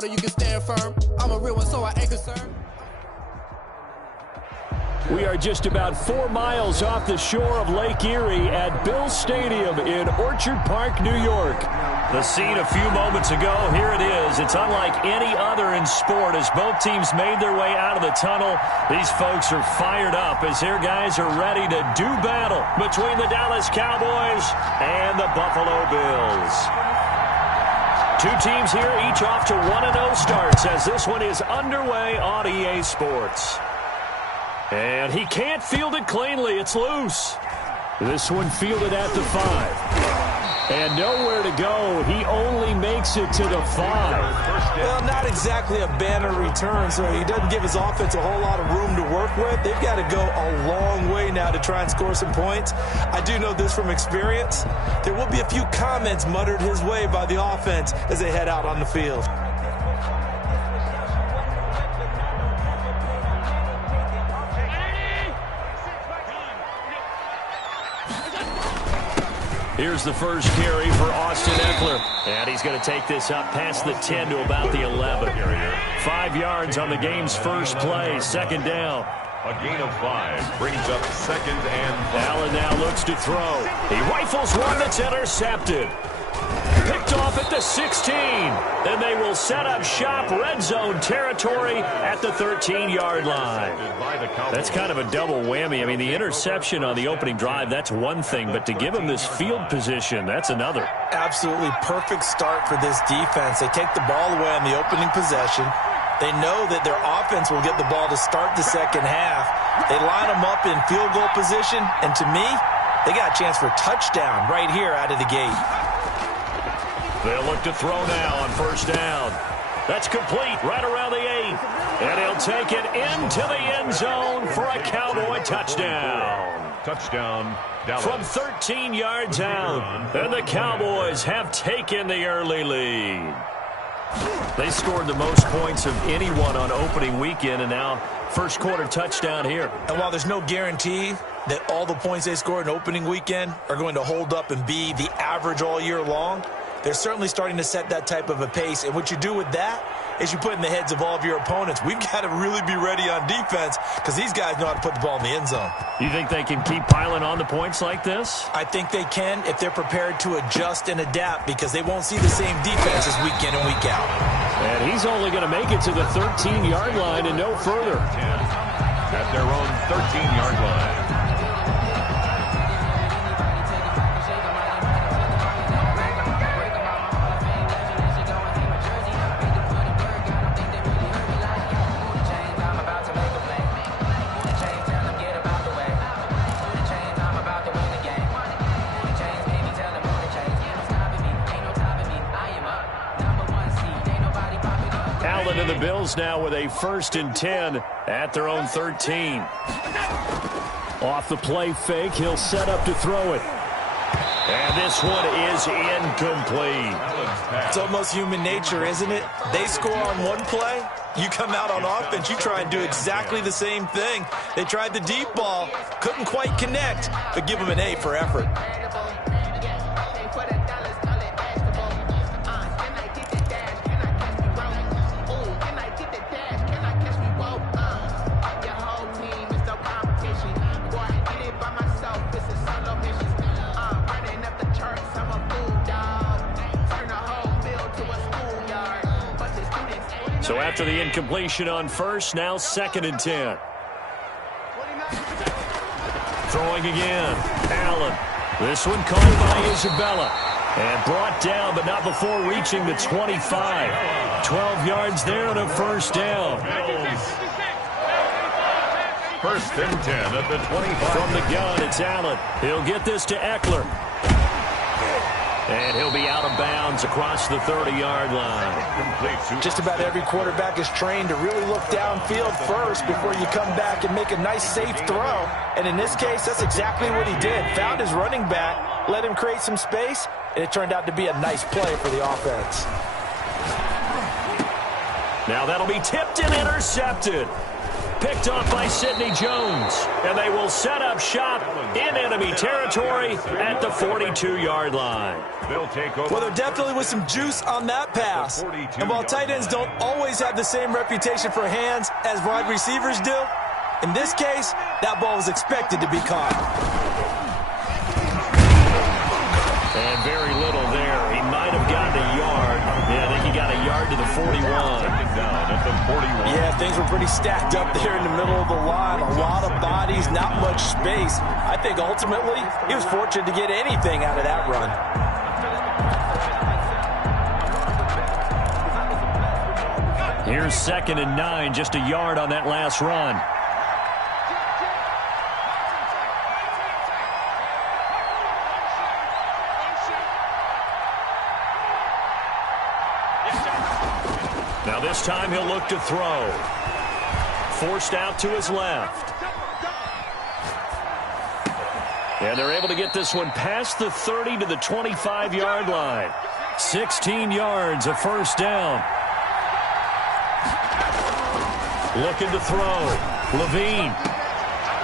water, you can stand firm. I'm a real one, so I ain't concerned. We are just about 4 miles off the shore of Lake Erie at Bills Stadium in Orchard Park, New York. The scene a few moments ago, here it is. It's unlike any other in sport as both teams made their way out of the tunnel. These folks are fired up as their guys are ready to do battle between the Dallas Cowboys and the Buffalo Bills. Two teams here, each off to 1-0 starts as this one is underway on EA Sports. And he can't field it cleanly. It's loose. This one fielded at the 5. And nowhere to go. He only makes it to the 5. Well, not exactly a banner return, so he doesn't give his offense a whole lot of room to work with. They've got to go a long way now to try and score some points. I do know this from experience. There will be a few comments muttered his way by the offense as they head out on the field. Here's the first carry for Austin Ekeler. And he's going to take this up past the 10 to about the 11. 5 yards on the game's first play. Second down. A gain of 5 brings up 2nd and 5. Allen now looks to throw. He rifles one that's intercepted. Picked off at the 16. Then they will set up shop red zone territory at the 13-yard line. That's kind of a double whammy. I mean, the interception on the opening drive, that's one thing. But to give him this field position, that's another. Absolutely perfect start for this defense. They take the ball away on the opening possession. They know that their offense will get the ball to start the second half. They line them up in field goal position. And to me, they got a chance for a touchdown right here out of the gate. They'll look to throw now on first down. That's complete right around the 8. And he'll take it into the end zone for a Cowboy touchdown. Touchdown, Dallas. From 13 yards out. And the Cowboys have taken the early lead. They scored the most points of anyone on opening weekend, and now first quarter touchdown here. And while there's no guarantee that all the points they scored in opening weekend are going to hold up and be the average all year long, they're certainly starting to set that type of a pace. And what you do with that is you put in the heads of all of your opponents, we've got to really be ready on defense because these guys know how to put the ball in the end zone. You think they can keep piling on the points like this? I think they can if they're prepared to adjust and adapt because they won't see the same defenses week in and week out. And he's only going to make it to the 13-yard line and no further. At their own 13-yard line. And the Bills now with a 1st and 10 at their own 13. Off the play fake, he'll set up to throw it. And this one is incomplete. It's almost human nature, isn't it? They score on one play, you come out on offense, you try and do exactly the same thing. They tried the deep ball, couldn't quite connect, but give them an A for effort. So after the incompletion on first, now 2nd and 10. Throwing again. Allen. This one caught by Isabella. And brought down, but not before reaching the 25. 12 yards there and a first down. 1st and 10 at the 25. From the gun, it's Allen. He'll get this to Ekeler. And he'll be out of bounds across the 30-yard line. Just about every quarterback is trained to really look downfield first before you come back and make a nice, safe throw. And in this case, that's exactly what he did. Found his running back, let him create some space, and it turned out to be a nice play for the offense. Now that'll be tipped and intercepted. picked off by Sidney Jones. And they will set up shop in enemy territory at the 42-yard line. They'll take over. Well, there definitely was some juice on that pass. And while tight ends don't always have the same reputation for hands as wide receivers do, in this case, that ball was expected to be caught. And very little there. He might have gotten a yard. Yeah, I think he got a yard to the 41. Down at the 41. Yeah, things were pretty stacked up there in the middle of the line. A lot of bodies, not much space. I think ultimately he was fortunate to get anything out of that run. Here's 2nd and 9, just a yard on that last run. Now this time he'll look to throw. Forced out to his left. And they're able to get this one past the 30 to the 25-yard line. 16 yards, a first down. Looking to throw. Levine.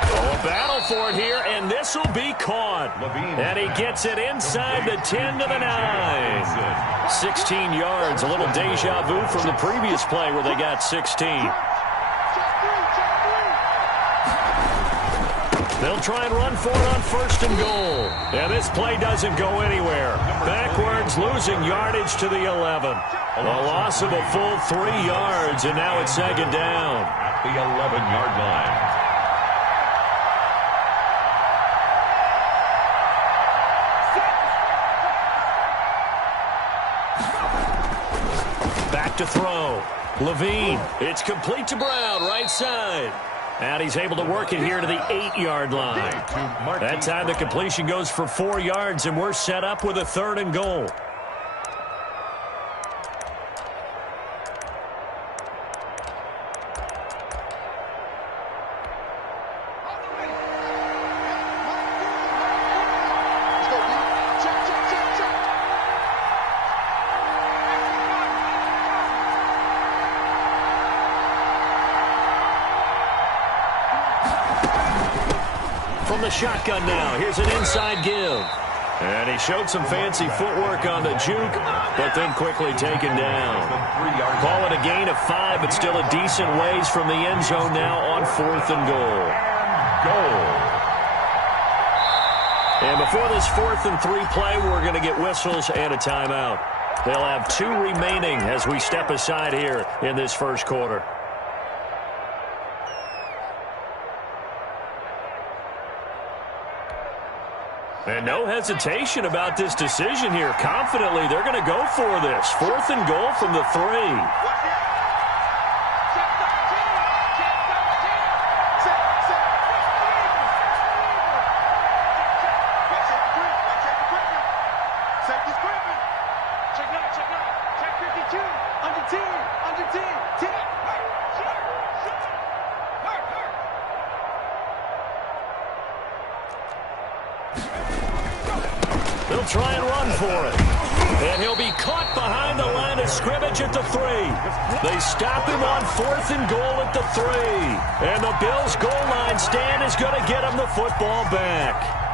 Oh, a battle for it here, and this will be caught. And he gets it inside the 10 to the 9. 16 yards, a little deja vu from the previous play where they got 16. They'll try and run for it on 1st and goal. And this play doesn't go anywhere. Backwards, losing yardage to the 11. A loss of a full 3 yards, and now it's 2nd down. At the 11-yard line. Back to throw. Levine. It's complete to Brown, right side. And he's able to work it here to the 8-yard line. That time the completion goes for 4 yards, and we're set up with a 3rd and goal. From the shotgun now, here's an inside give. And he showed some fancy footwork on the juke, but then quickly taken down. Call it a gain of 5, but still a decent ways from the end zone now on 4th and goal. And before this 4th and 3 play, we're going to get whistles and a timeout. They'll have 2 remaining as we step aside here in this first quarter. And no hesitation about this decision here. Confidently, they're going to go for this. 4th and goal from the 3. They'll try and run for it. And he'll be caught behind the line of scrimmage at the 3. They stop him on 4th and goal at the 3. And the Bills' goal line stand is going to get him the football back.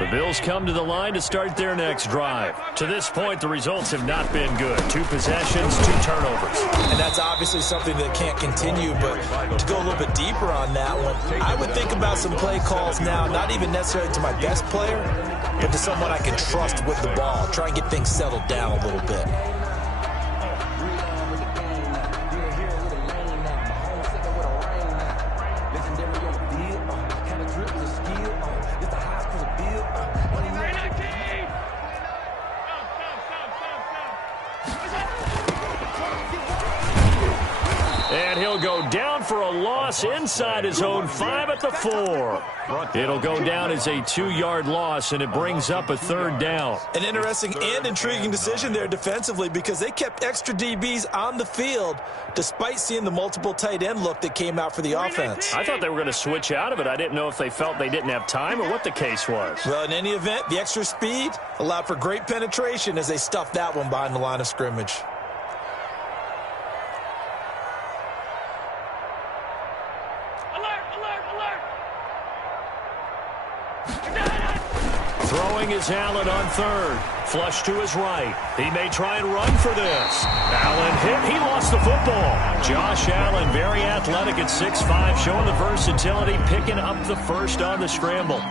The Bills come to the line to start their next drive. To this point, the results have not been good. 2 possessions, 2 turnovers. And that's obviously something that can't continue, but to go a little bit deeper on that one, I would think about some play calls now, not even necessarily to my best player, but to someone I can trust with the ball. Try and get things settled down a little bit. for a loss inside his own 5 at the 4. It'll go down as a 2-yard loss, and it brings up a 3rd down. An interesting and intriguing decision there defensively because they kept extra DBs on the field despite seeing the multiple tight end look that came out for the offense. I thought they were going to switch out of it. I didn't know if they felt they didn't have time or what the case was. Well, in any event, the extra speed allowed for great penetration as they stuffed that one behind the line of scrimmage. Throwing is Allen on 3rd. Flush to his right. He may try and run for this. Allen hit. He lost the football. Josh Allen, very athletic at 6'5", showing the versatility, picking up the first on the scramble.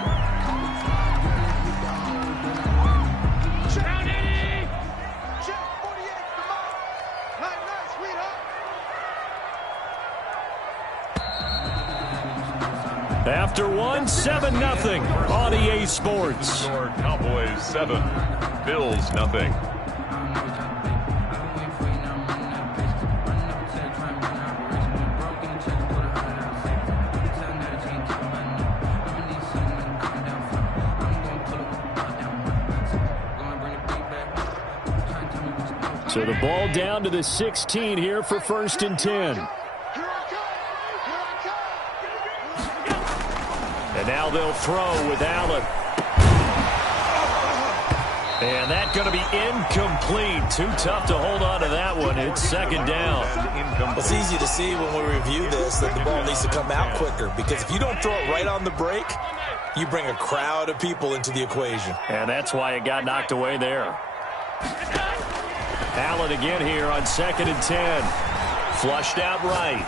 After 1, 7-0 on EA Sports. Cowboys 7, Bills nothing. So the ball down to the 16 here for 1st and 10. And now they'll throw with Allen. And that's going to be incomplete. Too tough to hold on to that one. It's 2nd down. It's easy to see when we review this that the ball needs to come out quicker because if you don't throw it right on the break, you bring a crowd of people into the equation. And that's why it got knocked away there. Allen again here on 2nd and 10. Flushed out right.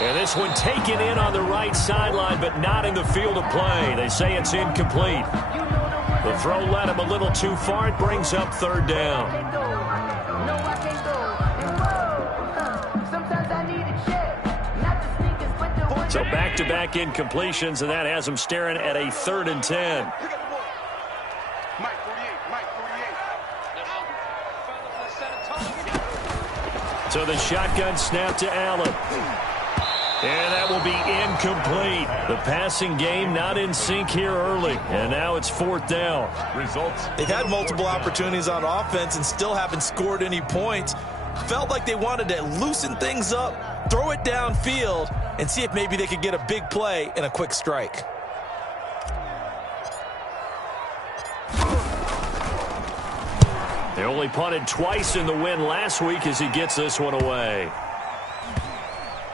And this one taken in on the right sideline, but not in the field of play. They say it's incomplete. The throw led him a little too far. It brings up 3rd down. So back-to-back incompletions, and that has him staring at a 3rd and 10. So the shotgun snap to Allen. And that will be incomplete. The passing game not in sync here early. And now it's 4th down. Results. They've had multiple opportunities on offense and still haven't scored any points. Felt like they wanted to loosen things up, throw it downfield, and see if maybe they could get a big play and a quick strike. They only punted twice in the win last week as he gets this one away.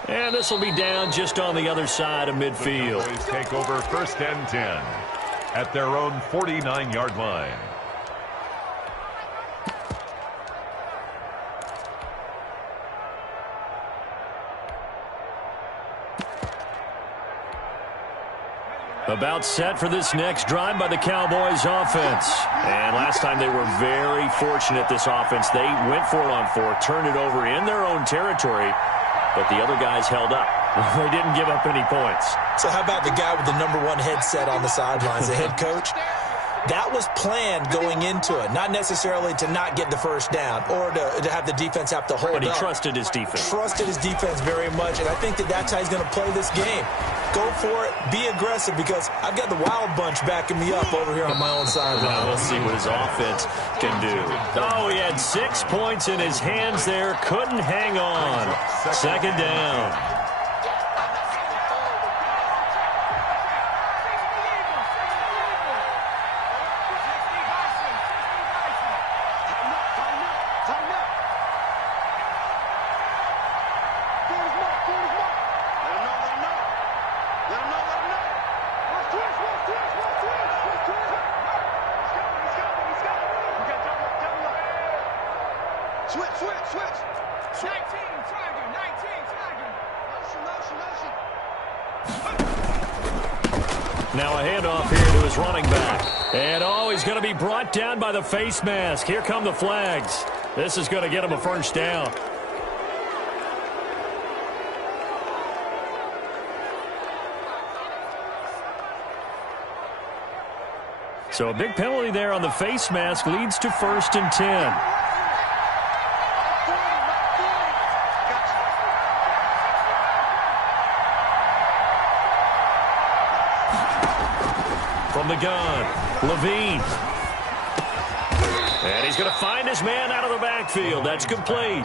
And this will be down just on the other side of midfield. The Cowboys take over 1st and 10 at their own 49-yard line. About set for this next drive by the Cowboys offense. And last time they were very fortunate, this offense. They went for it on 4, turned it over in their own territory, but the other guys held up. They didn't give up any points. So how about the guy with the #1 headset on the sidelines, the head coach? That was planned going into it, not necessarily to not get the first down or to have the defense have to hold up. But he trusted his defense. Trusted his defense very much, and I think that's how he's going to play this game. Go for it, be aggressive, because I've got the Wild Bunch backing me up over here on my own sideline. We'll see what his offense can do. Oh, he had 6 points in his hands there. Couldn't hang on. 2nd down. Now a handoff here to his running back. And oh, he's going to be brought down by the face mask. Here come the flags. This is going to get him a 1st down. So a big penalty there on the face mask leads to 1st and 10. From the gun, Levine. And he's going to find his man out of the backfield. That's complete.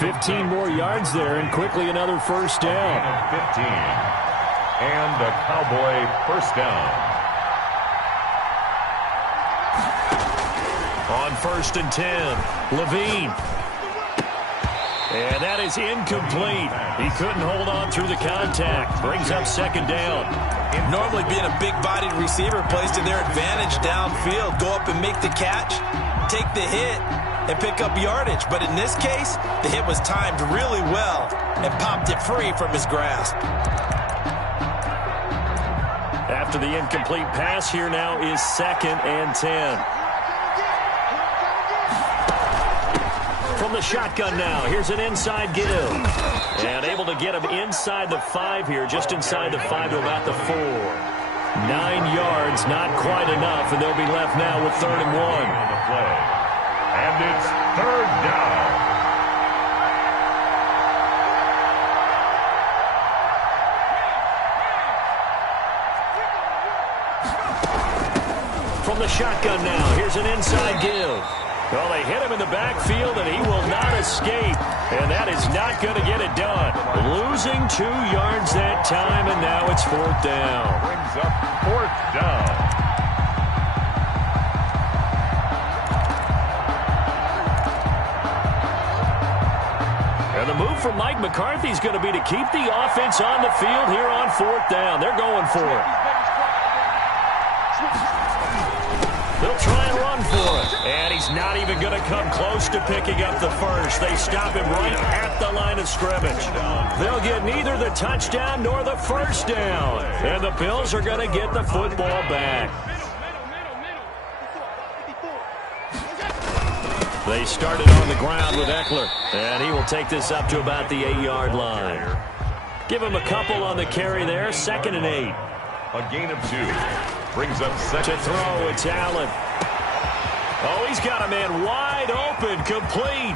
15 more yards there, and quickly another first down. 15. And a Cowboy first down. On 1st and 10, Levine. And that is incomplete. He couldn't hold on through the contact. Brings up second down. Normally being a big-bodied receiver plays to their advantage downfield. Go up and make the catch, take the hit, and pick up yardage. But in this case, the hit was timed really well and popped it free from his grasp. After the incomplete pass, here now is 2nd and 10. From the shotgun now, here's an inside give. And able to get him inside the 5 here, just inside the 5 to about the 4. 9 yards, not quite enough, and they'll be left now with 3rd and 1. On the play. And it's 3rd down. From the shotgun now, here's an inside give. Well, they hit him in the backfield, and he will not escape. And that is not going to get it done. Losing 2 yards that time, and now it's 4th down. Brings up 4th down. And the move from Mike McCarthy is going to be to keep the offense on the field here on 4th down. They're going for it. They'll try and run for it. And he's not even going to come close to picking up the first. They stop him right at the line of scrimmage. They'll get neither the touchdown nor the first down. And the Bills are going to get the football back. They started on the ground with Eckler. And he will take this up to about the 8-yard line. Give him a couple on the carry there. 2nd and 8. A gain of 2. Brings up 2nd. To throw, it's Allen. Oh, he's got a man wide open, complete.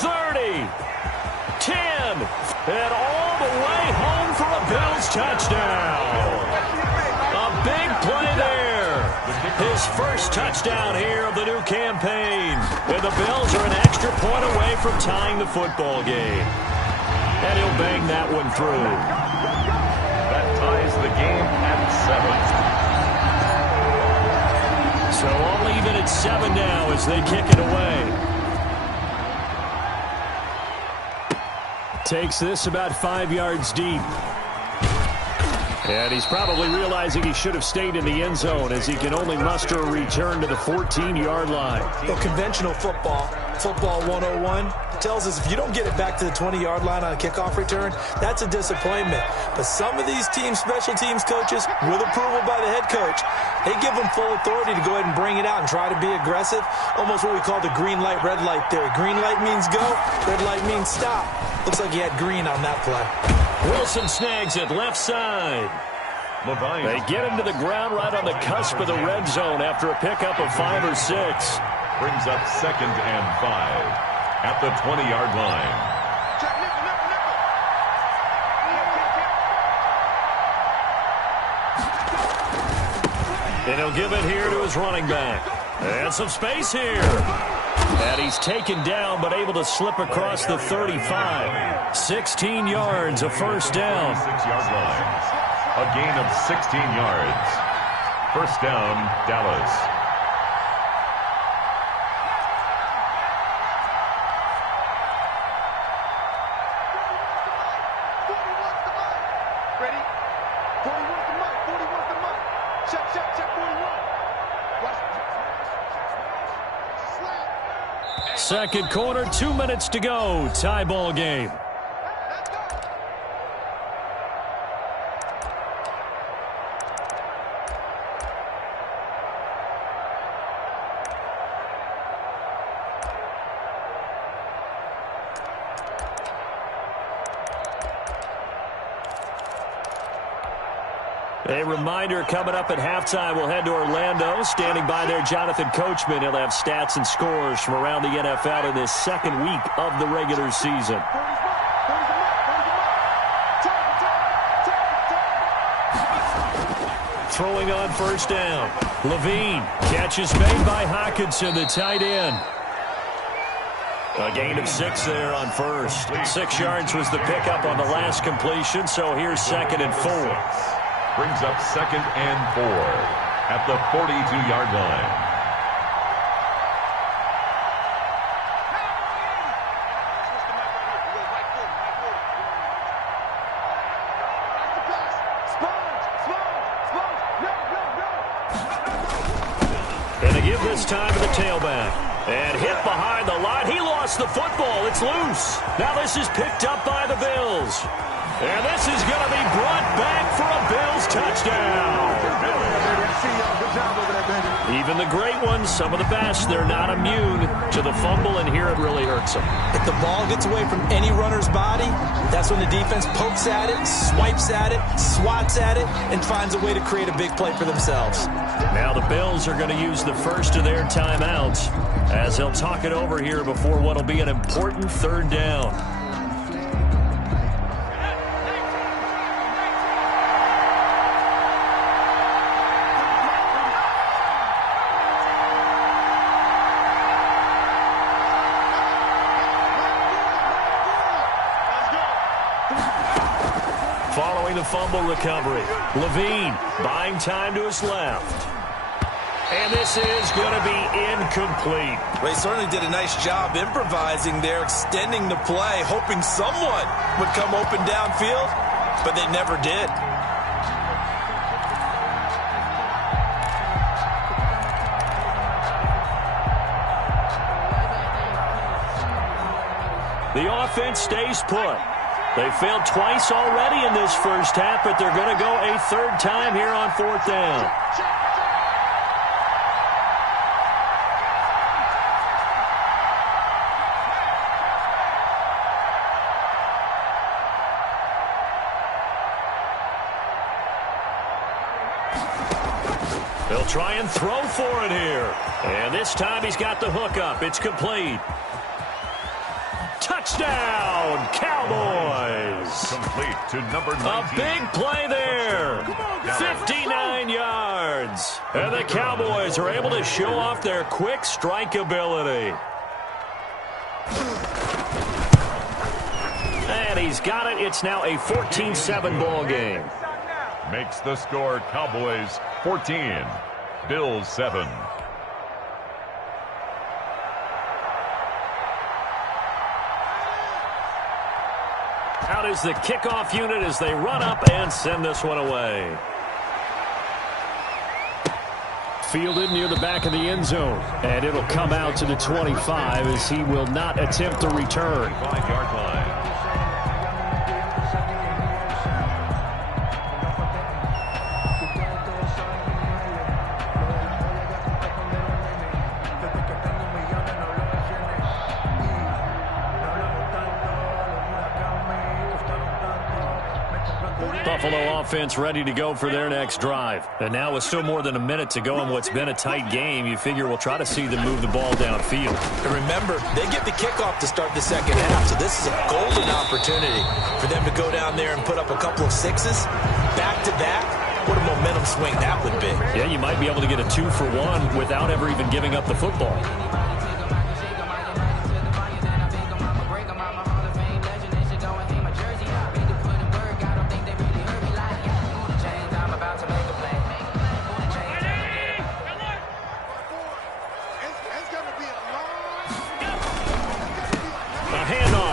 30, 10, and all the way home for a Bills touchdown. A big play there. His first touchdown here of the new campaign. And the Bills are an extra point away from tying the football game. And he'll bang that one through. That ties the game at 7. So all even at 7 now as they kick it away. Takes this about 5 yards deep. And he's probably realizing he should have stayed in the end zone as he can only muster a return to the 14-yard line. Well, conventional football 101, tells us if you don't get it back to the 20-yard line on a kickoff return, that's a disappointment. But some of these special teams coaches, with approval by the head coach, they give them full authority to go ahead and bring it out and try to be aggressive. Almost what we call the green light, red light theory. Green light means go, red light means stop. Looks like he had green on that play. Wilson snags it left side. Levine. They get him to the ground right on the cusp of the red zone after a pickup of 5 or 6. Brings up 2nd and 5 at the 20-yard line. And he'll give it here to his running back. And some space here. And he's taken down but able to slip across the 35. 16 yards, a first down. 6-yard line. A gain of 16 yards. First down, Dallas. Ready? 41 the mic. 41 the mic. Check 41. Second quarter, 2 minutes to go. Tie ball game. A reminder coming up at halftime, we'll head to Orlando. Standing by there, Jonathan Coachman. He'll have stats and scores from around the NFL in this second week of the regular season. throwing on first down. Levine, catch is made by Hockenson, the tight end. A gain of 6 there on first. 6 yards was the pickup on the last completion, so here's 2nd and 4. Brings up 2nd and 4 at the 42-yard line. Time to the tailback. And hit behind the line. He lost the football. It's loose. Now this is picked up by the Bills. And this is going to be brought back for a Bills touchdown. Even the great ones, some of the best, they're not immune to the fumble, and here it really hurts them. If the ball gets away from any runner's body, that's when the defense pokes at it, swipes at it, swats at it, and finds a way to create a big play for themselves. Now the Bills are going to use the first of their timeouts as they'll talk it over here before what will be an important 3rd down. Following the fumble recovery, Levine buying time to his left. And this is going to be incomplete. They certainly did a nice job improvising there, extending the play, hoping someone would come open downfield, but they never did. The offense stays put. They failed twice already in this first half, but they're going to go a 3rd time here on 4th down. They'll try and throw for it here. And this time he's got the hook up. It's complete. Touchdown, Cowboys. Complete to number 19. A big play there. 59 yards. And the Cowboys are able to show off their quick strike ability. And he's got it. It's now a 14-7 ball game. Makes the score Cowboys 14, Bills 7. Out is the kickoff unit as they run up and send this one away. Fielded near the back of the end zone. And it'll come out to the 25 as he will not attempt to return. 5-yard line. Buffalo offense ready to go for their next drive. And now with still more than a minute to go in what's been a tight game, you figure we'll try to see them move the ball downfield. And remember, they get the kickoff to start the second half, so this is a golden opportunity for them to go down there and put up a couple of 6s back-to-back. What a momentum swing that would be. Yeah, you might be able to get a 2-for-1 without ever even giving up the football.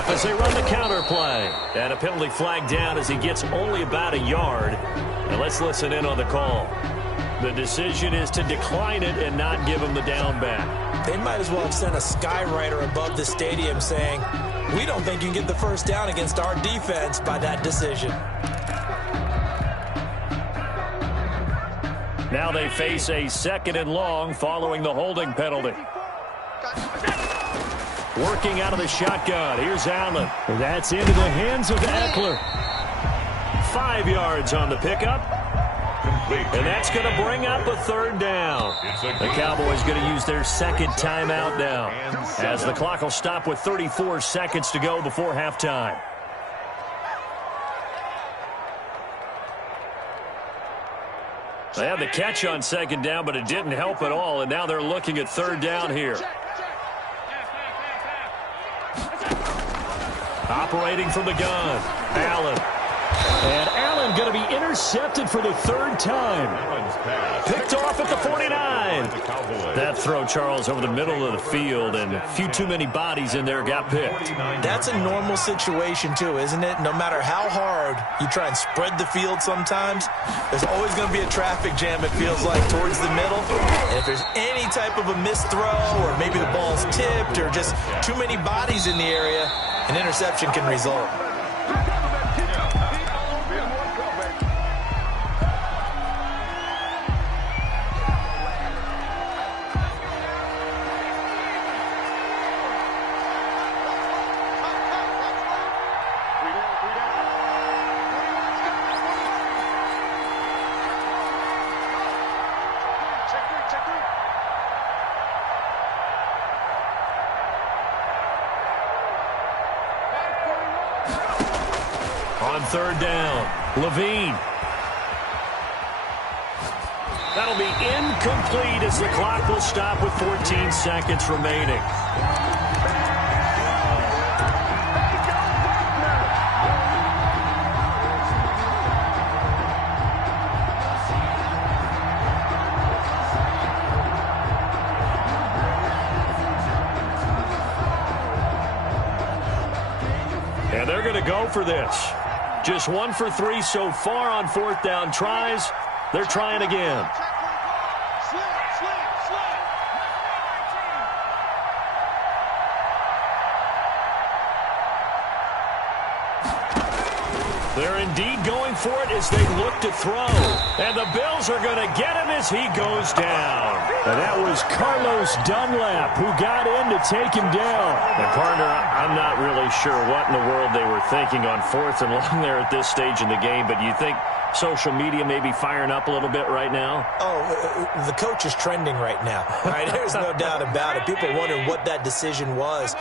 As they run the counter play. And a penalty flag down as he gets only about a yard. And let's listen in on the call. The decision is to decline it and not give him the down back. They might as well have sent a skywriter above the stadium saying, we don't think you can get the first down against our defense by that decision. Now they face a 2nd and long following the holding penalty. Working out of the shotgun. Here's Allen. That's into the hands of Eckler. 5 yards on the pickup. And that's going to bring up a 3rd down. The Cowboys going to use their 2nd timeout now, as the clock will stop with 34 seconds to go before halftime. They had the catch on second down, but it didn't help at all, and now they're looking at third down here. Operating from the gun, Allen. And Allen going to be intercepted for the third time. Picked off at the 49. That throw, Charles, over the middle of the field, and a few too many bodies in there got picked. That's a normal situation, too, isn't it? No matter how hard you try and spread the field sometimes, there's always going to be a traffic jam, it feels like, towards the middle. And if there's any type of a missed throw, or maybe the ball's tipped, or just too many bodies in the area, an interception can result. On third down, Levine. That'll be incomplete as the clock will stop with 14 seconds remaining. And they're going to go for this. Just 1 for 3 so far on fourth down tries. They're trying again. They're indeed going for it as they look to throw. And the Bills are going to get him as he goes down. And that was Carlos Dunlap who got in to take him down. And, partner, I'm not really sure what in the world they were thinking on fourth and long there at this stage in the game, but you think social media may be firing up a little bit right now? Oh, the coach is trending right now. Right? There's no doubt about it. People wondering what that decision was.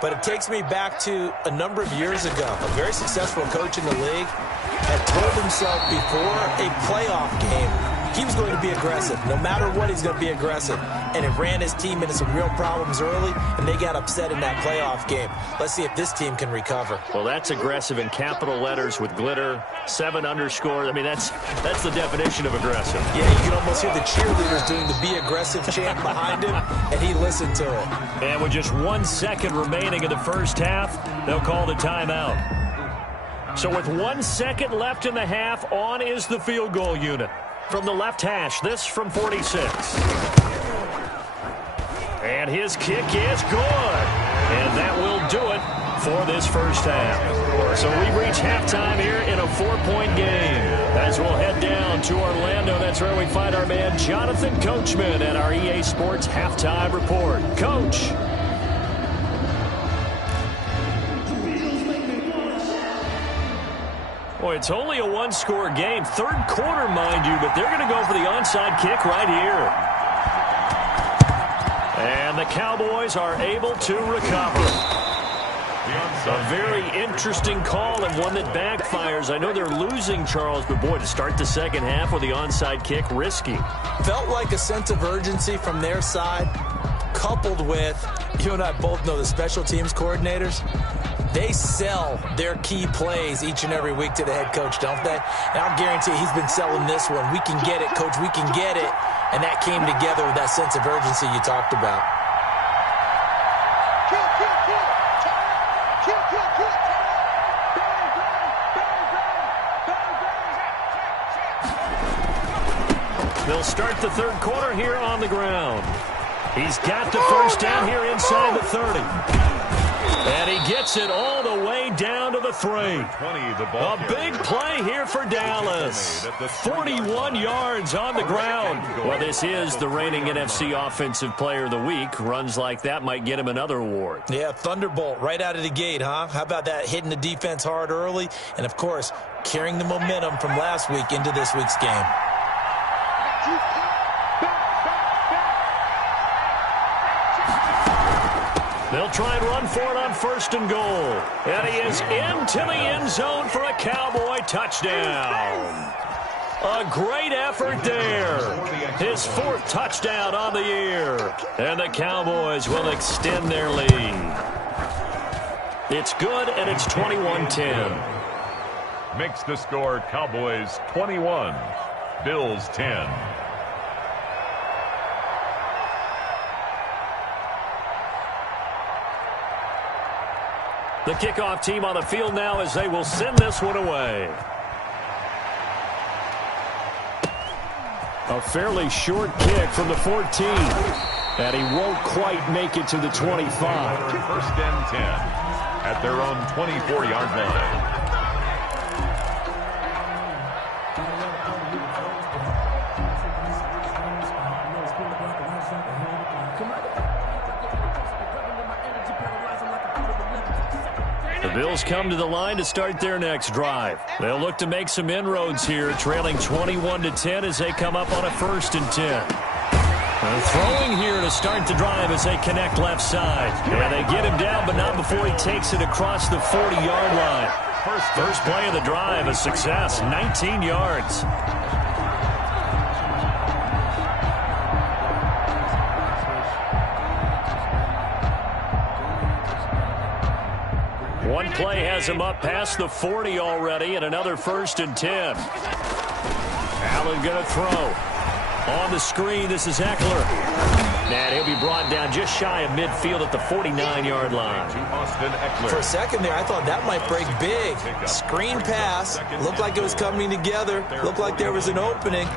But it takes me back to a number of years ago. A very successful coach in the league had told himself before a playoff game he was going to be aggressive. No matter what, he's going to be aggressive. And it ran his team into some real problems early, and they got upset in that playoff game. Let's see if this team can recover. Well, that's aggressive in capital letters with glitter, 7 underscore. I mean, that's the definition of aggressive. Yeah, you can almost hear the cheerleaders doing the Be Aggressive chant behind him, and he listened to it. And with just 1 second remaining in the first half, they'll call the timeout. So with 1 second left in the half, on is the field goal unit. From the left hash, this from 46. And his kick is good. And that will do it for this first half. So we reach halftime here in a 4-point game. As we'll head down to Orlando, that's where we find our man Jonathan Coachman at our EA Sports Halftime Report. Coach. Boy, it's only a 1-score game. Third quarter, mind you, but they're going to go for the onside kick right here. And the Cowboys are able to recover. A very interesting call and one that backfires. I know they're losing, Charles, but boy, to start the second half with the onside kick, risky. Felt like a sense of urgency from their side, coupled with, you and I both know the special teams coordinators. They sell their key plays each and every week to the head coach, don't they? And I'll guarantee he's been selling this one. We can get it, coach. We can get it. And that came together with that sense of urgency you talked about. They'll start the third quarter here on the ground. He's got the first down here inside the 30. And he gets it all the way down to the 3. A big play here for Dallas. 41 yards on the ground. Well, this is the reigning NFC Offensive Player of the Week. Runs like that might get him another award. Yeah, Thunderbolt right out of the gate, huh? How about that, hitting the defense hard early? And, of course, carrying the momentum from last week into this week's game. They'll try and run for it on 1st and goal. And he is into the end zone for a Cowboy touchdown. A great effort there. His 4th touchdown on the year. And the Cowboys will extend their lead. It's good, and it's 21-10. Makes the score Cowboys 21, Bills 10. The kickoff team on the field now as they will send this one away. A fairly short kick from the 14. And he won't quite make it to the 25. First and 10 at their own 24-yard line. The Bills come to the line to start their next drive. They'll look to make some inroads here, trailing 21-10 as they come up on a 1st and 10. They're throwing here to start the drive as they connect left side. And they get him down, but not before he takes it across the 40-yard line. First play of the drive, a success, 19 yards. One play has him up past the 40 already, and another 1st and 10. Allen going to throw. On the screen, this is Eckler. And he'll be brought down just shy of midfield at the 49-yard line. For a second there, I thought that might break big. Screen pass. Looked like it was coming together. Looked like there was an opening.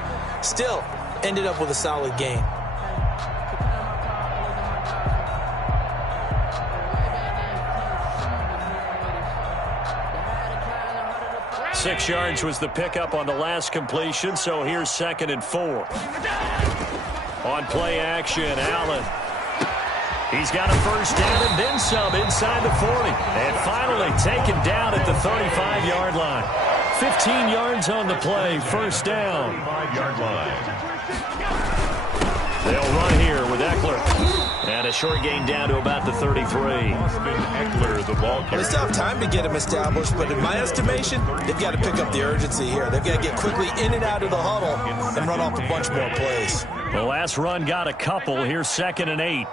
Still, ended up with a solid gain. Six yards was the pickup on the last completion, so here's 2nd and 4. On play action, Allen. He's got a first down and then some inside the 40. And finally taken down at the 35-yard line. 15 yards on the play, first down. 5-yard line. They'll run here with Eckler. And a short gain down to about the 33. Eckler, the ball carrier. They still have time to get him established, but in my estimation, they've got to pick up the urgency here. They've got to get quickly in and out of the huddle and run off a bunch more plays. The last run got a couple. Here's 2nd and 8.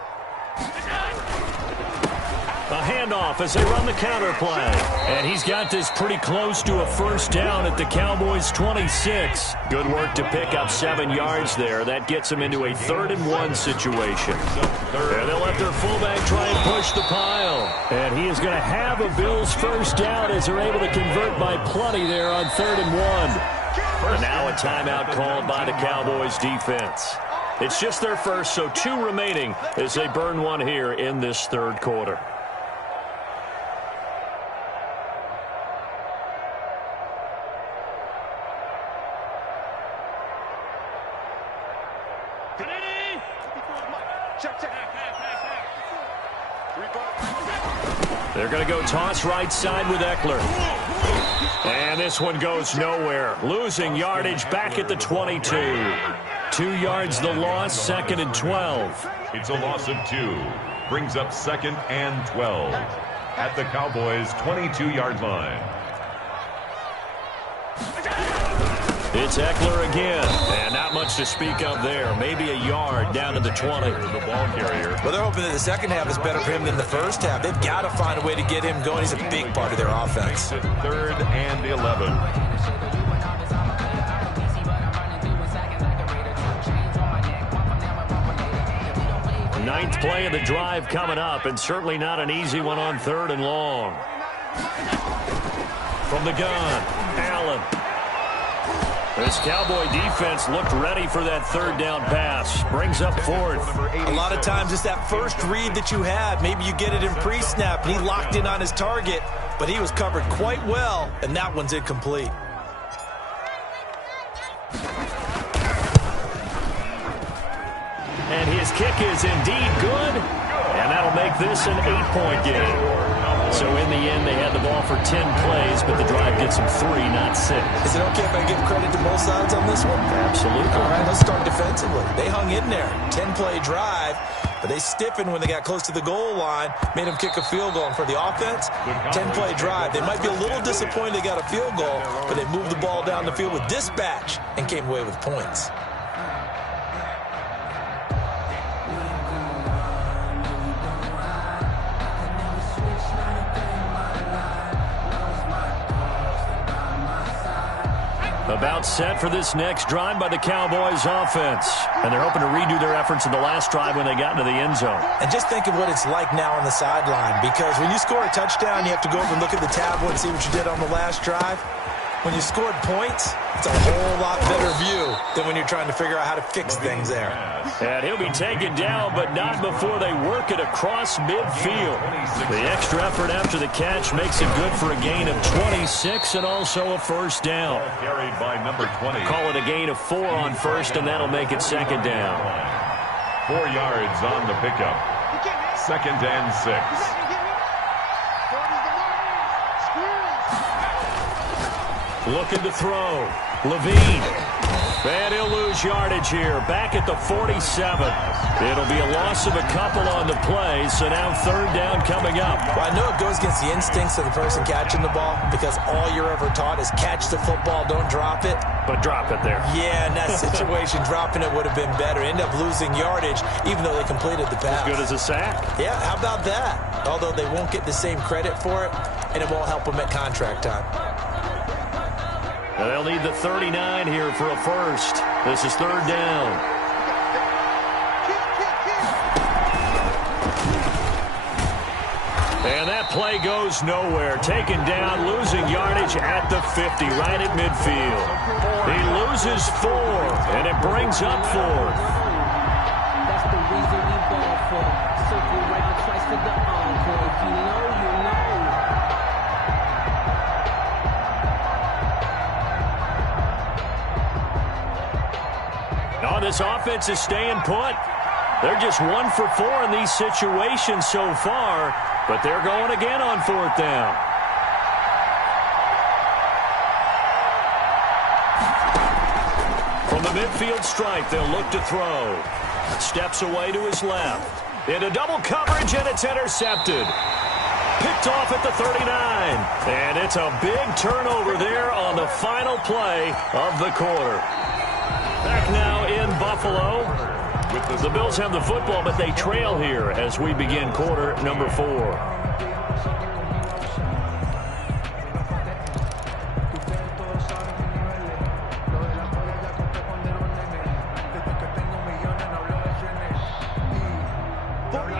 A handoff as they run the counter play. And he's got this pretty close to a first down at the Cowboys' 26. Good work to pick up 7 yards there. That gets them into a 3rd and 1 situation. And they'll let their fullback try and push the pile. And he is going to have a Bills first down as they're able to convert by plenty there on 3rd and 1. And now a timeout called by the Cowboys defense. It's just their first, so 2 remaining as they burn one here in this 3rd quarter. They're going to go toss right side with Eckler. And this one goes nowhere. Losing yardage back at the 22. 2 yards the loss, 2nd and 12. It's a loss of 2. Brings up 2nd and 12 at the Cowboys' 22-yard line. It's Eckler again, and not much to speak of there. Maybe a yard down to the 20. The ball carrier. Well, they're hoping that the second half is better for him than the first half. They've got to find a way to get him going. He's a big part of their offense. 3rd and 11. Ninth play of the drive coming up, and certainly not an easy one on 3rd and long. From the gun, Allen. This Cowboy defense looked ready for that 3rd down pass. Brings up 4th. A lot of times it's that first read that you have. Maybe you get it in pre-snap, and he locked in on his target, but he was covered quite well, and that one's incomplete. And his kick is indeed good, and that'll make this an 8-point game. So in the end, they had the ball for 10 plays, but the drive gets them 3, not 6. Is it okay if I give credit to both sides on this one? Absolutely. All right, let's start defensively. They hung in there. 10-play drive. But they stiffened when they got close to the goal line, made them kick a field goal. And for the offense, 10-play drive. They might be a little disappointed they got a field goal, but they moved the ball down the field with dispatch and came away with points. About set for this next drive by the Cowboys offense. And they're hoping to redo their efforts in the last drive when they got into the end zone. And just think of what it's like now on the sideline, because when you score a touchdown, you have to go over and look at the tablet and see what you did on the last drive. When you scored points, it's a whole lot better view than when you're trying to figure out how to fix things there. And he'll be taken down, but not before they work it across midfield. The extra effort after the catch makes it good for a gain of 26 and also a first down. Carried by number 20. Call it a gain of 4 on first, and that'll make it second down. 4 yards on the pickup. Second and 6. Looking to throw. Levine. And he'll lose yardage here. Back at the 47. It'll be a loss of a couple on the play, so now third down coming up. Well, I know it goes against the instincts of the person catching the ball, because all you're ever taught is catch the football, don't drop it. But drop it there. Yeah, in that situation, dropping it would have been better. End up losing yardage, even though they completed the pass. As good as a sack. Yeah, how about that? Although they won't get the same credit for it, and it won't help them at contract time. And they'll need the 39 here for a first. This is third down. And that play goes nowhere. Taken down, losing yardage at the 50, right at midfield. He loses 4, and it brings up 4. That's the reason we ball for. Circle right twice to the encore. If you know, you know. Oh, this offense is staying put. They're just 1 for 4 in these situations so far, but they're going again on fourth down. From the midfield stripe, they'll look to throw. Steps away to his left. Into double coverage, and it's intercepted. Picked off at the 39. And it's a big turnover there on the final play of the quarter. Back now in Buffalo. The Bills have the football, but they trail here as we begin quarter number 4.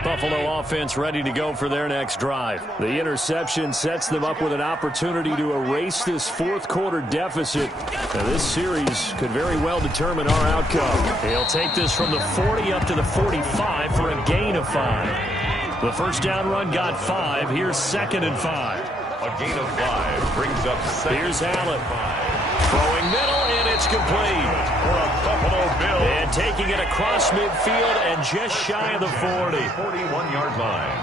Buffalo offense ready to go for their next drive. The interception sets them up with an opportunity to erase this fourth quarter deficit. Now, this series could very well determine our outcome. He'll take this from the 40 up to the 45 for a gain of 5. The first down run got 5. Here's second and 5. A gain of 5 brings up second. Here's Allen. Throwing middle, and it's complete. For a Buffalo Bill. And taking it across midfield and just shy of the 40. 41-yard line.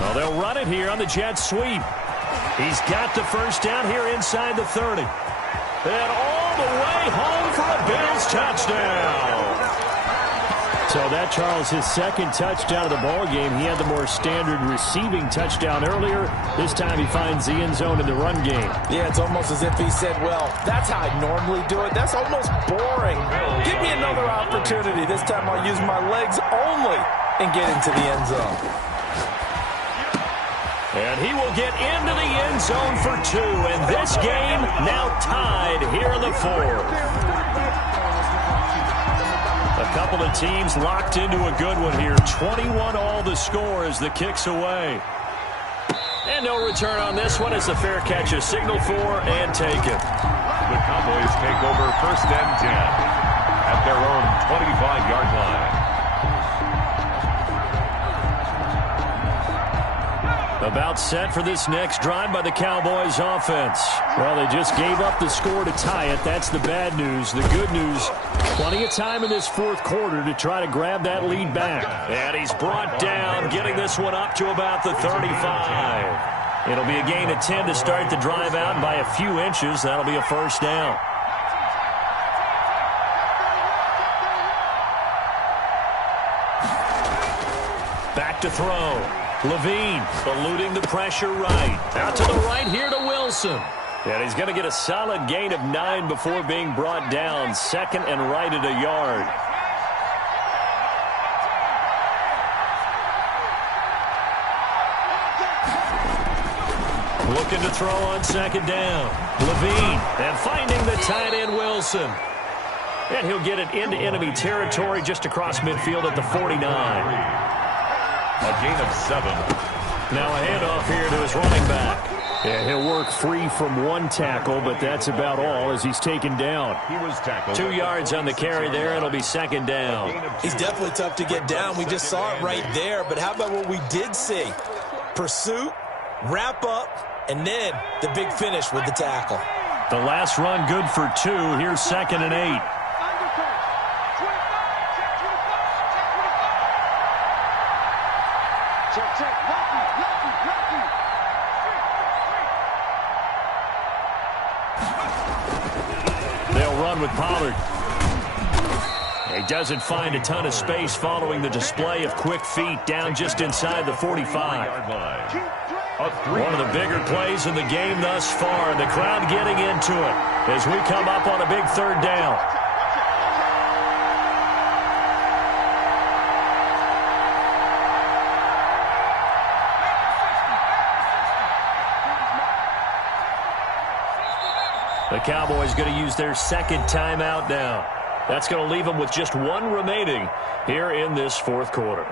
Well, they'll run it here on the jet sweep. He's got the first down here inside the 30. And all the way home for a Bills touchdown. So that, Charles, his second touchdown of the ball game. He had the more standard receiving touchdown earlier. This time he finds the end zone in the run game. Yeah, it's almost as if he said, well, that's how I normally do it. That's almost boring. Give me another opportunity. This time I'll use my legs only and get into the end zone. And he will get into the end zone for 2. And this game now tied here in the 4th. A couple of teams locked into a good one here. 21-all the score as the kick's away. And no return on this one as the fair catch is signaled for and taken. The Cowboys take over first and 10 at their own 25-yard line. About set for this next drive by the Cowboys offense. Well, they just gave up the score to tie it. That's the bad news. The good news, plenty of time in this fourth quarter to try to grab that lead back. And he's brought down, getting this one up to about the 35. It'll be a gain of 10 to start the drive out, and by a few inches, that'll be a first down. back to throw. Levine eluding the pressure right. Out to the right here to Wilson. And he's going to get a solid gain of 9 before being brought down. Second and right at a yard. Looking to throw on second down. Levine and finding the tight end Wilson. And he'll get it into enemy territory just across midfield at the 49. A gain of 7. Now a handoff here to his running back. Yeah, he'll work free from one tackle, but that's about all as he's taken down. He was tackled. 2 yards on the carry there. It'll be second down. He's definitely tough to get down. We just saw it right there. But how about what we did see? Pursuit, wrap up, and then the big finish with the tackle. The last run good for 2. Here's second and 8. They'll run with Pollard. He doesn't find a ton of space following the display of quick feet down just inside the 45. One of the bigger plays in the game thus far. The crowd getting into it as we come up on a big third down. The Cowboys going to use their second timeout now. That's going to leave them with just 1 remaining here in this fourth quarter.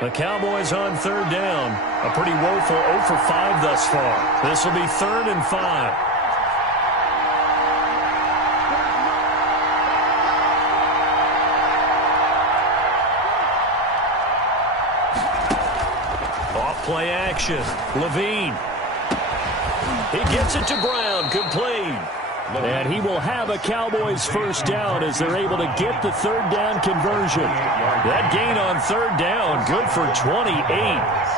The Cowboys on third down. A pretty woeful 0 for 5 thus far. This will be 3rd and 5. Play action. Levine. He gets it to Brown. Complete. And he will have a Cowboys first down as they're able to get the third down conversion. That gain on third down, good for 28.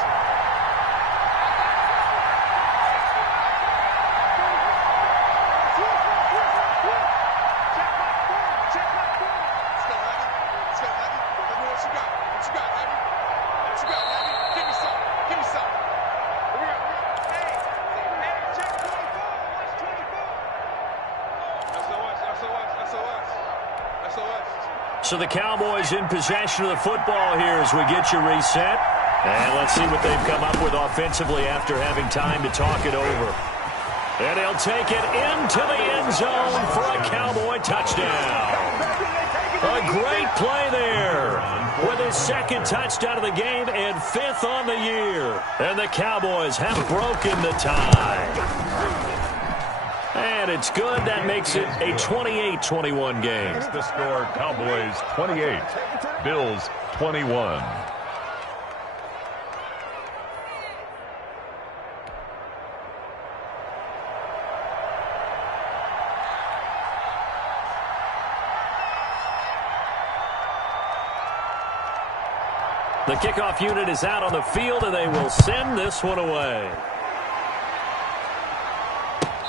So the Cowboys in possession of the football here as we get you reset. And let's see what they've come up with offensively after having time to talk it over. And he'll take it into the end zone for a Cowboy touchdown. A great play there with his second touchdown of the game and 5th on the year. And the Cowboys have broken the tie. And it's good. That makes it a 28-21 game. The score, Cowboys 28, Bills 21. The kickoff unit is out on the field, and they will send this one away.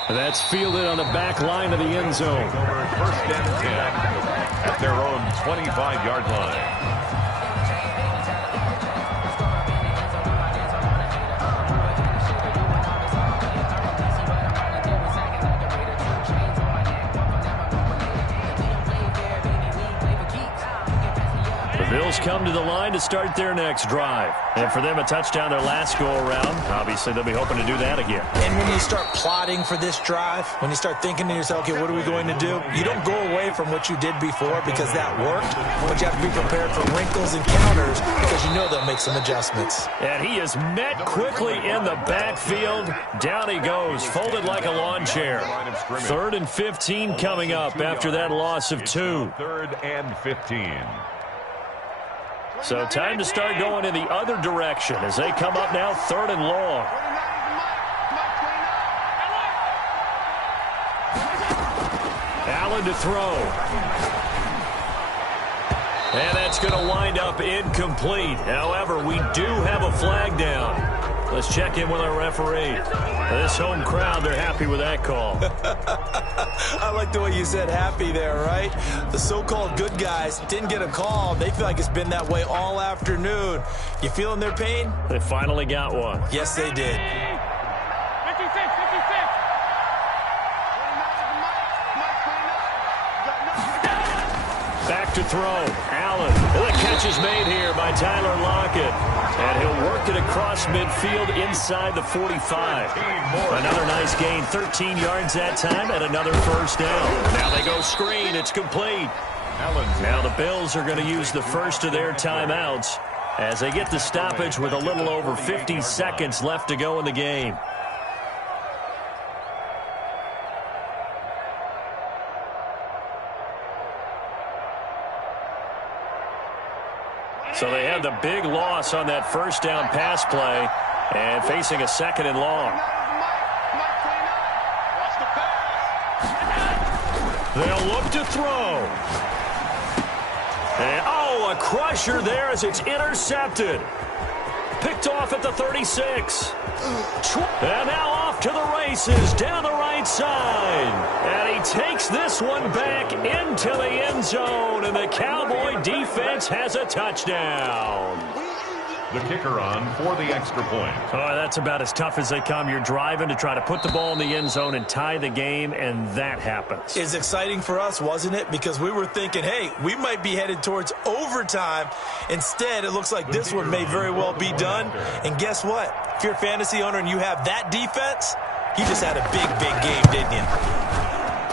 That's fielded on the back line of the end zone. First and 10 at their own 25-yard line. The Bills come to the line to start their next drive. And for them, a touchdown their last go-around. Obviously, they'll be hoping to do that again. And when you start plotting for this drive, when you start thinking to yourself, okay, what are we going to do? You don't go away from what you did before because that worked, but you have to be prepared for wrinkles and counters because you know they'll make some adjustments. And he is met quickly in the backfield. Down he goes, folded like a lawn chair. 3rd and 15 coming up after that loss of 2. 3rd and 15. So time to start going in the other direction as they come up now 3rd and long. Allen to throw. And that's going to wind up incomplete. However, we do have a flag down. Let's check in with our referee. This home crowd, they're happy with that call. I like the way you said happy there, right? The so-called good guys didn't get a call. They feel like it's been that way all afternoon. You feeling their pain? They finally got one. Yes, they did. 56. Back to throw. Allen. And the catch is made here by Tyler Lockett. And he'll work it across midfield inside the 45. Another nice gain. 13 yards that time and another first down. Now they go screen. It's complete. Now the Bills are going to use the first of their timeouts as they get the stoppage with a little over 50 seconds left to go in the game. So they had the big loss on that first down pass play and facing a second and long. They'll look to throw. And, a crusher there as it's intercepted. Picked off at the 36. And now off to the races down the right side. And he takes this one back into the end zone. And the Cowboy defense has a touchdown. The kicker on for the extra point. Oh, that's about as tough as they come. You're driving to try to put the ball in the end zone and tie the game, and that happens. It's exciting for us, wasn't it? Because we were thinking, hey, we might be headed towards overtime. Instead, it looks like this one may very well be done. And guess what? If you're a fantasy owner and you have that defense, he just had a big game, didn't you?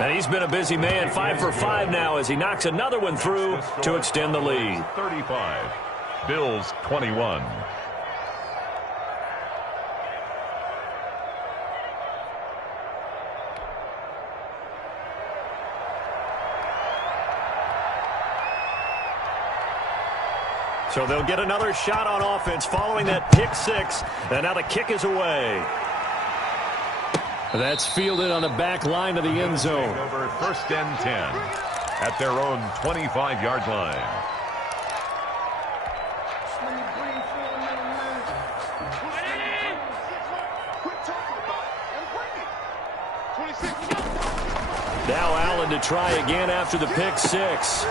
And he's been a busy man, 5 for 5 now as he knocks another one through to extend the lead. 35. Bills 21. So they'll get another shot on offense following that pick six. And now the kick is away. That's fielded on the back line of the end zone. Over first and 10 at their own 25-yard line. Now Allen to try again after the pick six.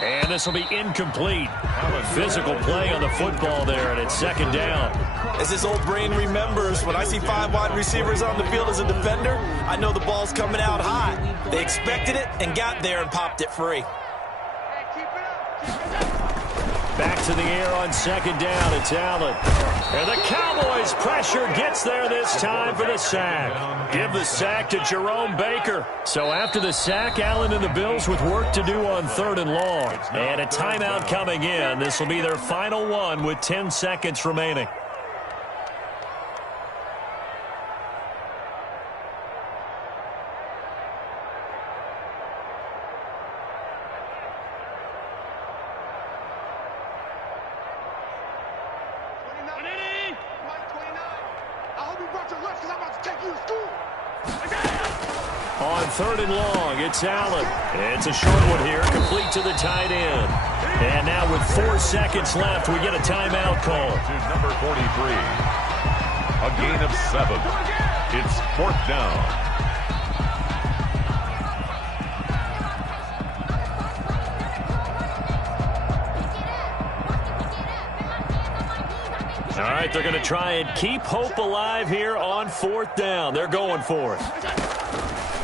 And this will be incomplete. Physical play on the football there, and it's second down. As his old brain remembers, when I see 5 wide receivers on the field as a defender, I know the ball's coming out high. They expected it and got there and popped it free. Back to the air on second down. It's Allen. And the Cowboys pressure gets there this time for the sack. Give the sack to Jerome Baker. So after the sack, Allen and the Bills with work to do on third and long. And a timeout coming in. This will be their final one with 10 seconds remaining. On third and long, it's Allen. It's a short one here, complete to the tight end. And now with 4 seconds left, we get a timeout call. To number 43. A gain of 7. It's fourth down. All right, they're going to try and keep hope alive here on fourth down. They're going for it.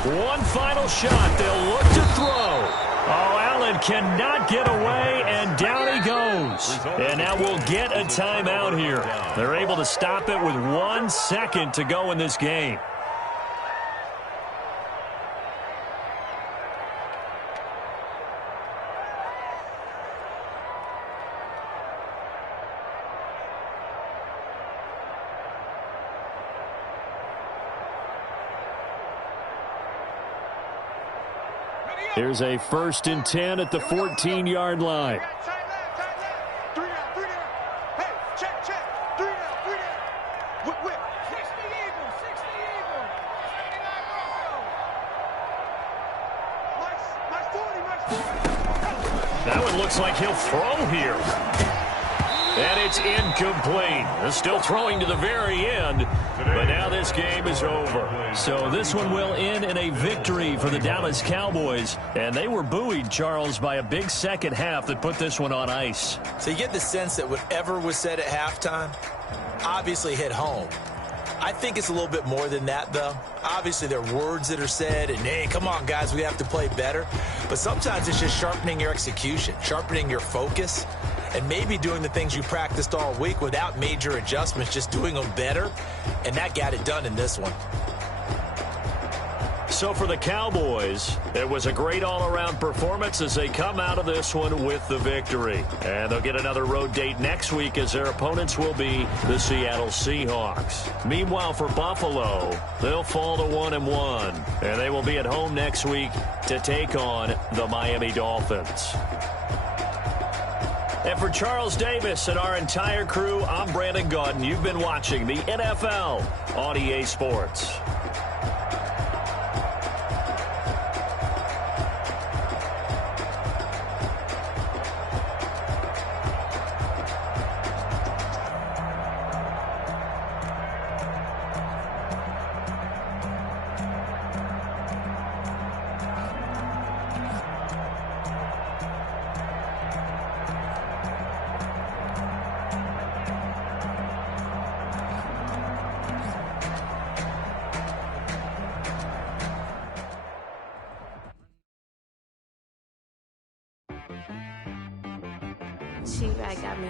One final shot. They'll look to throw. Oh, Allen cannot get away, and down he goes. And now we'll get a timeout here. They're able to stop it with 1 second to go in this game. Here's a 1st and 10 at the 14-yard line. That one looks like he'll throw here. And it's incomplete. They're still throwing to the very end, but now this game is over. So this one will end in a victory for the Dallas Cowboys. And they were buoyed, Charles, by a big second half that put this one on ice. So you get the sense that whatever was said at halftime obviously hit home. I think it's a little bit more than that, though. Obviously, there are words that are said, and, hey, come on, guys, we have to play better. But sometimes it's just sharpening your execution, sharpening your focus, and maybe doing the things you practiced all week without major adjustments, just doing them better, and that got it done in this one. So for the Cowboys, it was a great all-around performance as they come out of this one with the victory. And they'll get another road date next week as their opponents will be the Seattle Seahawks. Meanwhile, for Buffalo, they'll fall to 1-1. And they will be at home next week to take on the Miami Dolphins. And for Charles Davis and our entire crew, I'm Brandon Gaudin. You've been watching the NFL on EA Sports. She got me.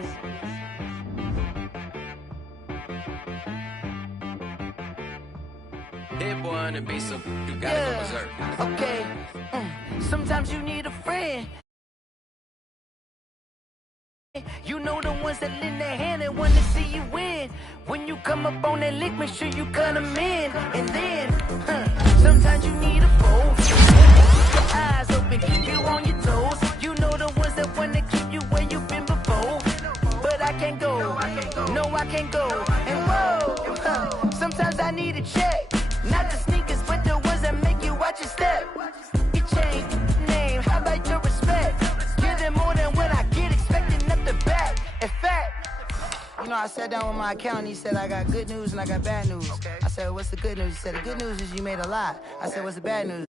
Hit boy on the beat, so you gotta go berserk. Okay. Sometimes you need a friend. You know the ones that lend their hand and want to see you win. When you come up on that lick, make sure you cut them in. And then, sometimes you need a foe. Keep your eyes open, keep you on your toes. You know the ones that want to keep you where you've been before. But I can't go, no I can't go. And whoa, sometimes I need a check. Not the sneakers, but the ones that make you watch your step. You change name, how about your respect? Give them more than what I get, expecting up the back. In fact, you know, I sat down with my accountant, he said I got good news and I got bad news. I said, what's the good news? He said, the good news is you made a lot. I said, what's the bad news?